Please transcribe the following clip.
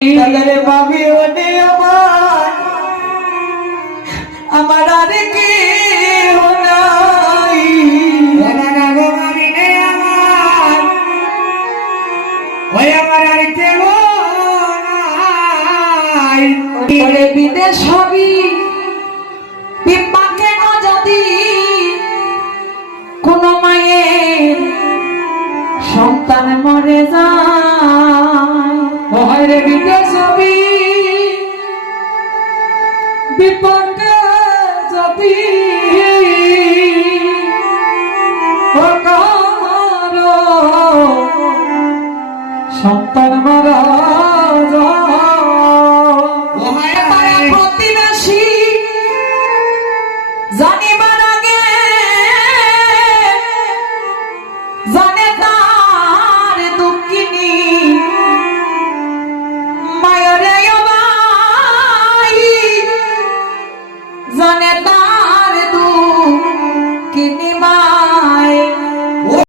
তাদের ভাবি ওনে আমার আর কি নাই বিদেশ হবি বিপাকে যদি কোন মায়ের সন্তান মরে যায় রে বিদেশ হবি বিপাকে যদি সন্তান মারা প্রতিবেশী জানিবার আগে জানে তার দুঃখিনী মায়ের জানে